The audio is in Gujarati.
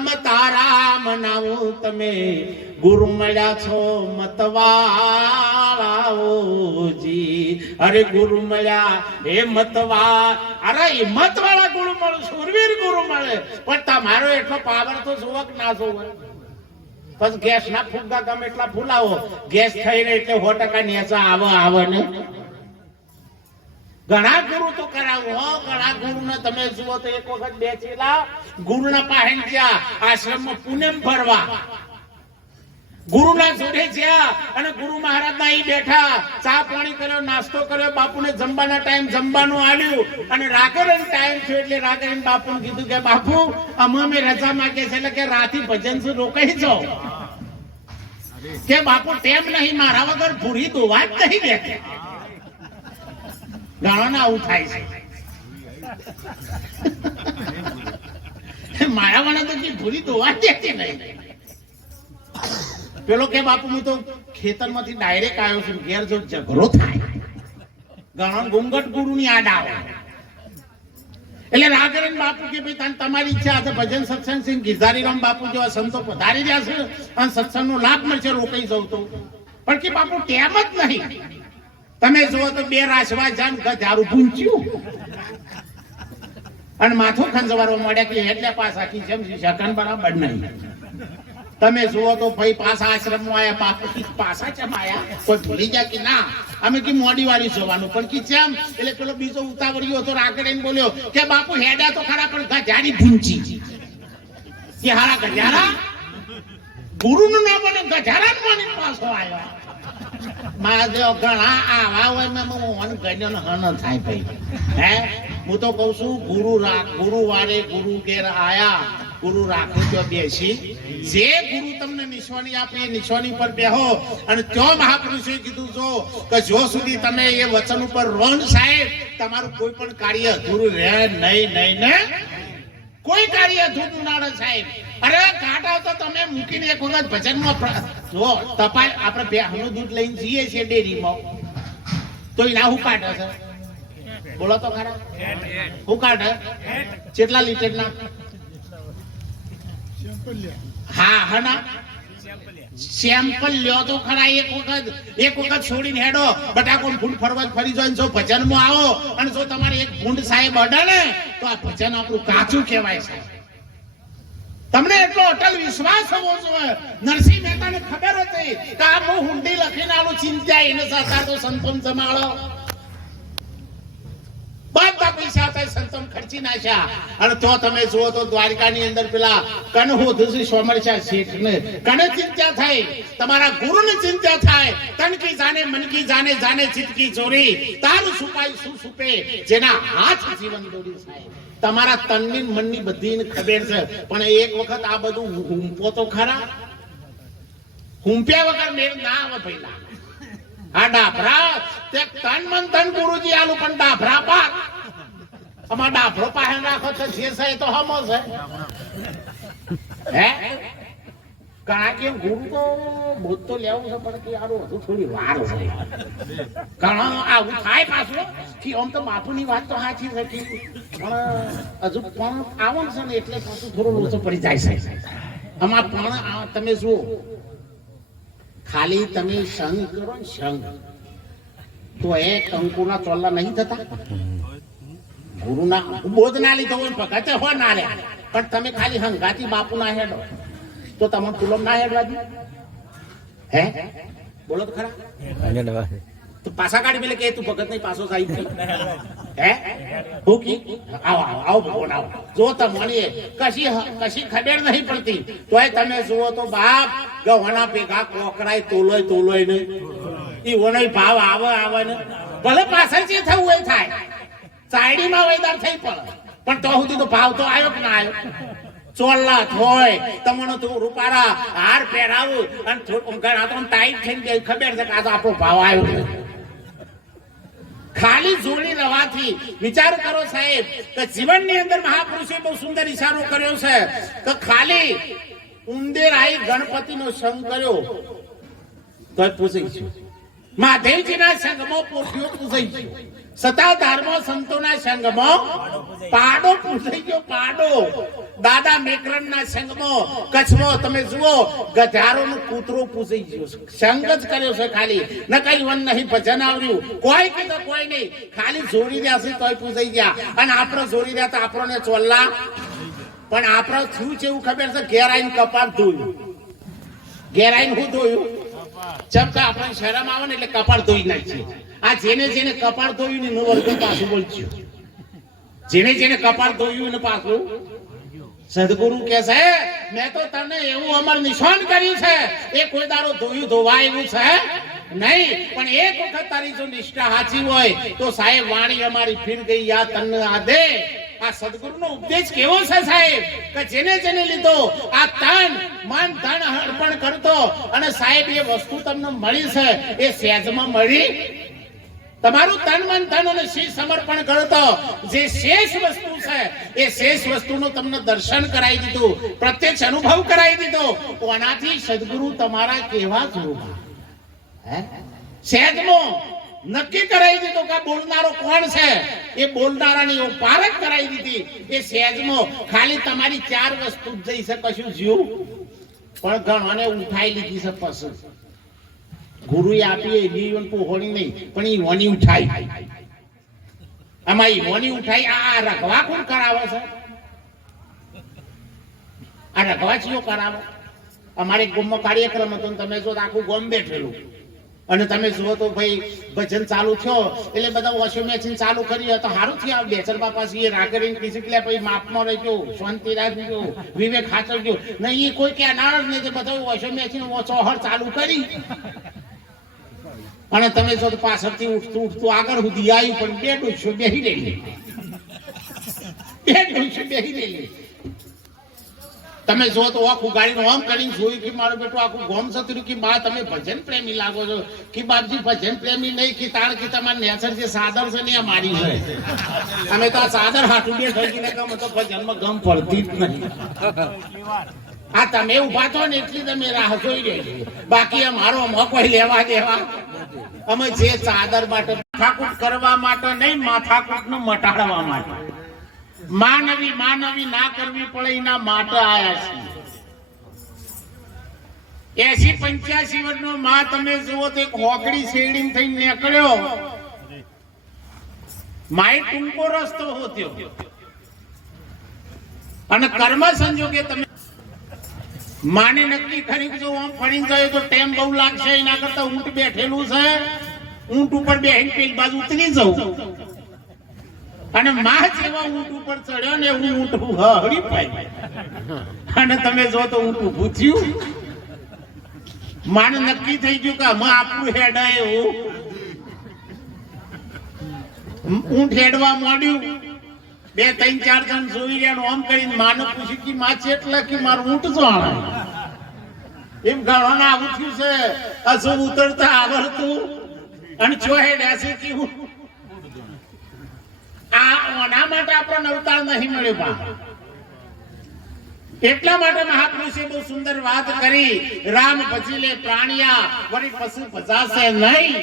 જન્મ તારા તમે. ગુરુ મળ્યા છો મતવાળાઓજી અરે ગુરુ મળ્યા, હે મતવા. અરે હિંમત વાળા ગુરુ મળે, સુરવીર ગુરુ મળે. પણ તમારો એટલો પાવર તો સુવક ના સુવક બસ ગેસ ના ફૂગા ગમે એટલા ફૂલાવો. ગેસ થઈ રહી એટલે સો ટકા નેચા આવે આવે ને? ઘણા ગુરુ તો કરાવો ઘણા ગુરુ ને તમે જુઓ તો એક વખત બેસેલા ગુરુ ના પાસે ગયા આશ્રમમાં પૂનમ ભરવા. ગુરુના જોડે જ્યાં અને ગુરુ મહારાજ ના બેઠા, ચા પાણી કર્યો, નાસ્તો કર્યો, બાપુને જમવાના ટાઈમ જમવાનું આવ્યું અને રાગરણ ટાઈમ થયો એટલે રાગરણ બાપુ કીધું કે, બાપુ, અમે અમે રજા માંગે છે એટલે કે રાતી ભજન શું રોકાઈ જાઓ. કે, બાપુ, ટેમ નહીં, મારા વગર પૂરી દોવા જ નહીં બેઠે. ઘણા આવું થાય છે. મારા વાળા તો પૂરી દોવા દે છે નહીં પેલો કે બાપુ, હું તો ખેતરમાંથી ડાયરેક્ટ આવ્યો છું ઘેર જો ઝઘડો થાય. ઘણો ગુંગટ ગુરુ ની આડ આવે. એટલે રાઘરેન બાપુ કે ભાઈ, તને તમારી ઈચ્છા છે, ભજન સત્સંગ સિંહ ગિરધારીરામ બાપુ જેવા સંતો પધારી રહ્યા છે, અને સત્સંગનો લાભ મળશે રોકાઈ જવું તો પણ કે બાપુ ટેમ જ નહીં. તમે જુઓ તો બે રાસવા જાન ગધારું પૂંચ્યું અને માથું ખંજવારો મળ્યા કે એટલે પાછા કી જેમ શકન બરાબર નહીં. તમે જુઓ તો ભાઈ પાછા આશ્રમમાં આયા, બાપુ કી પાછા ચમ આયા, કોઈ ભૂલી ગયા કે ના? અમે કે મોડી વાળી જોવાનું. પણ કી ચમ એટલે પેલો બીજો ઉતાવળિયો હતો, રાગડેને બોલ્યો કે બાપુ હેડા તો ખરા, પણ ગજાડી ભૂંચી. કે હારા ગજારા ગુરુનું નામ અને ગજારા મને પાછો આવ્યો મહાદેવ ઘણા આવા હોય મેં ગણ્યો હન થાય ભાઈ. હે? હું તો કઉ છું, ગુરુ રાખ ગુરુ વારે ગુરુ ઘેર આયા, ગુરુ રાખો તો બેસી. જે ગુરુ તમને નિશાની આપે એ નિશાની પર બેહો. અને ત્યાં મહાપુરુષે કીધું છો કે જો સુધી તમે એ વચન ઉપર રોન સાહેબ, તમારું કોઈ પણ કાર્ય અધૂરું રહે નહીં નહીં, ને? કોઈ કાર્ય અધૂરું ના રહે સાહેબ. અરે કાંટા તો તમે મૂકીને એક વખત ભજનમાં જો તપાય, આપણે ભેહનું દૂધ લઈને જઈએ છીએ ડેરીમાં. તો એના હું કાઢે છે. બોલો તો ખરા. હું કાઢે કેટલા લીટરના? હા હા ના. સેમ્પલ લ્યો તો ખરા, એક વખત એક વખત છોડીને હેડો. બટાકો ફૂંડ ફરવા ફરી જોઈને જો ભજનમાં આવો. અને જો તમારે એક ફૂંડ સાહેબ અડાડે, તો આ ભજન આપણું કાચું કહેવાય સાહેબ. તમને એટલો અટલ વિશ્વાસ હોવો જોઈએ. નરસિંહ મહેતાને ખબર હતી કે આ બહુ હુંડી લખીને આલું ચિંતા એને સરકાર તો સંતમ જમાડો બધા પૈસા હતા સંતમ ખર્ચી નાખ્યા. અને તો તમે જુઓ તો દ્વારકાની અંદર પેલા કન હોધુસી સોમરસા શેઠને કને ચિંતા થાય? તમારા ગુરુને ચિંતા થાય? તનકી જાને મનકી જાને જાને ચિતકી ચોરી? તારું સુપાય શું સુપે જેના હાથ જીવન દોરી થાય તમારા તનની મનની બધી ખબર છે. પણ એક વખત આ બધું હુંપો તો ખરા? હુંપ્યા વગર મેળ ના આવે પહેલા આ ડાભરા, તે તન મન તન ગુરુજી આલું, પણ ડાભરા પાક. અમાર ડાભરો પાસે રાખો તો છે એ તો હમો છે. હે? કારણ કે ગુરુ તો બોધ તો લેવું છે, પણ કે યાર, હજુ થોડી વાર છે. કારણ આવું થાય પાછું. કે આમ તો બાપુની વાત તો સાચી છે પણ હજુ પણ આવો છે ને, એટલે પાછું થોડું લોચો પડી જાય છે. આમાં પણ તમે જુઓ, ખાલી તમે સંગ કરો ને સંગ તો એ કંકુના ચોલ્લા નહીં થતા. ગુરુના બોધ ના લીધો હોય ભગતે હોય ના લે પણ તમે ખાલી હંગાતી બાપુ ના હેડો. તો તમને પુલમ ના હેડવા દે. હે? બોલો તો ખરા. તો પાછા કાઢી પેલે કે તું ભગત નહીં પાછો સાહેબ. હે? હું કી? આવો આવો આવો ભગવાન આવો. જો તમને કશી કશી ખબર નહીં પડતી. તોય તમે જુઓ તો બાપ ગવાના ભેગા કોકરાય તોલોય તોલોય ને ઈ ઓનય ભાવ આવે આવે ને ભલે પાછળ જે થવું હોય થાય. સાયડીમાં વેદાર થઈ પડે. પણ તો સુધી તો ભાવ તો આવ્યો કે ના આવ્યો ચોલ્લા થોય તમને તો રૂપારા હાર પહેરાવું અને થોડું ઘણા તો ટાઈટ થઈને જાય, ખબર છે કે આ તો આપણો ભાવ આવ્યો ખાલી જોડી લવાથી વિચાર કરો સાહેબ કે જીવનની અંદર મહાપુરુષે બહુ સુંદર ઈશારો કર્યો છે. તો ખાલી ઉંદેર આઈ ગણપતિનો સંગ કર્યો. તો પૂછાઈ ગયું મહાદેવજીના સંગમાં પોઠિયો પૂછાઈ સતા ધર્મ સંતોના સંગમાં પાડો પૂછાઈ ગયો પાડો. દાદા મેકરણના સંગમાં કચ્છમાં તમે જુઓ, ગધારોનું કૂતરો પૂજાઈ ગયો. સંગ જ કર્યો છે ખાલી. ન કઈ વન નહીં, ભજન આવ્યું કોઈ કે કોઈ નહીં. ખાલી જોડી રહ્યા છે તોય પૂજાઈ ગયા. અને આપણે જોડી રહ્યા તો આપણને ચોલ્લા. પણ આપણે થયું છે એવું ખબર છે ઘેર આવીને કપાળ ધોયું. ઘેર આવીને હું ધોયું? ચમ કે આપણે શરમ આવે ને એટલે કપાળ ધોઈ નાખીએ. આ જેને જેને કપાળ ધોયું ને એનું વર્ગન પાછું બોલજો. જેને જેને કપાળ ધોયું એને પાછું સદગુરુ કે છે, મેં તો તને એવું અમર નિશાન કર્યું છે. એ કોઈ દારો ધોયું ધોવા એવું છે? નહીં, પણ એક વખત તારી જો નિષ્ઠા સાચી હોય, તો સાહેબ વાણી અમારી ફીર ગઈ યા તન આ દે આ સદગુરુનો ઉપદેશ કેવો છે સાહેબ? કે જેને જેને લીધો, આ તન, મન, ધન અર્પણ કરતો. અને સાહેબ, એ વસ્તુ તમને મળી છે? એ સહેજમાં મળી? તમારું તન મન ધન અને શી સમર્પણ કરો તો જે શેષ વસ્તુ છે, એ શેષ વસ્તુનું તમને દર્શન કરાવી દીધું, પ્રત્યક્ષ અનુભવ કરાવી દીધો. કોનાથી સદગુરુ તમારા કેવા જોવા? સહેજમાં નક્કી કરાવી દીધો કે બોલનારો કોણ છે? એ બોલનારાની પારખ કરાવી દીધી. એ સહેજમાં ખાલી તમારી ચાર વસ્તુ જ જઈ છે, કશું જીવ? પણ ઘણાને ઉઠાઈ લીધી છે પસંદ ગુરુએ આપીએ, એ જીવન પોહોળી નહીં, પણ એ વની ઉઠાય. આમાં ઈ વની ઉઠાઈ આ રખવા કોણ કરાવે છે? આ રખવાચીઓ કરાવે. અમારે ગામમાં કાર્યક્રમ હતો તમે જો આખું ગોમ બેઠેલું. અને તમે જુઓ તો ભાઈ, ભજન ચાલુ થયો, એટલે બધા વોશિંગ મશીન ચાલુ કરી તો સારું થયું બેચર બાપા એ રાગરીને કીધું કે ભાઈ, માપમાં રહેજો, શાંતિ રાખજો, વિવેક હાચવજો. નહીં એ કોઈ ક્યાં નારાજ નહીં, તો બધા વોશિંગ મશીન ચોહર ચાલુ કરી. અને તમે છો પાછળથી ઉઠતું ઉઠતું આગળ સુધી આવ્યું, પણ બે ડોસો બેહી રહેલી બે ડોસો બેહી રહેલી તમે જો તો આખું ગાડીનો આમ કરીને જોયું કે મારો બેટો આખું ગોમ સતર્યું કે બા, તમે ભજન પ્રેમી લાગો છો? કે બાપજી, ભજન પ્રેમી નહીં કે તાર કે તમારે નેચર જે સાદર છે ને એ મારી છે? અમે તો આ સાદર હાટું બે થઈ ગઈને ગમ તો ભજનમાં ગમ પડતી જ નહીં આ તમે ઊભા છો ને એટલી તમે રાહ જોઈ રહી બાકી અમારો મોકો લેવા દેવા? અમે જે ચાદર માટે માથાકૂટ કરવા માટે નહીં માથાકૂટનું મટાડવા માટે. માનવી માનવી ના કરવી પડે એના માટે આયા છે એસી પંચ્યાસી વર્ષનો માં તમે જુઓ તો એક હોકડી શેરડી થઈને નીકળ્યો. માય ટૂંકો રસ્તો હોત્યો અને કર્મ સંજોગે તમે માને નક્કી ખરી જો આમ ફરીને જાય તો ટાઈમ બહુ લાગશે, એના કરતા ઊંટ બેઠેલું છે. ઊંટ ઉપર બેહીને પેલી બાજુ ઉતરી જવું અને માં જેવા ઊંટ ઉપર ચડ્યો ને એવું ઊંટ હળી પાય અને તમે જો તો ઊંટ ઊભું થયું. માને નક્કી થઈ ગયું કે આમાં આપણું હેડ એવું. ઊંટ હેડવા માંડ્યું. બે, ત્રણ, ચાર જણ જોઈ રહ્યા આમ કરીને માને પૂછ્યું કે માં ચેટલા કે મારું ઊંટ જાણે એમ ઘણા આવું થયું છે. હજુ ઉતરતા આવડતું અને હેડ્યા છે કે આ ઓના માટે આપણને અવતાર નહીં મળ્યો બા. એટલા માટે મહાપુરુષે બહુ સુંદર વાત કરી. રામ ભજીલે પ્રાણિયા, વળી પશુ ભજાશે નહીં.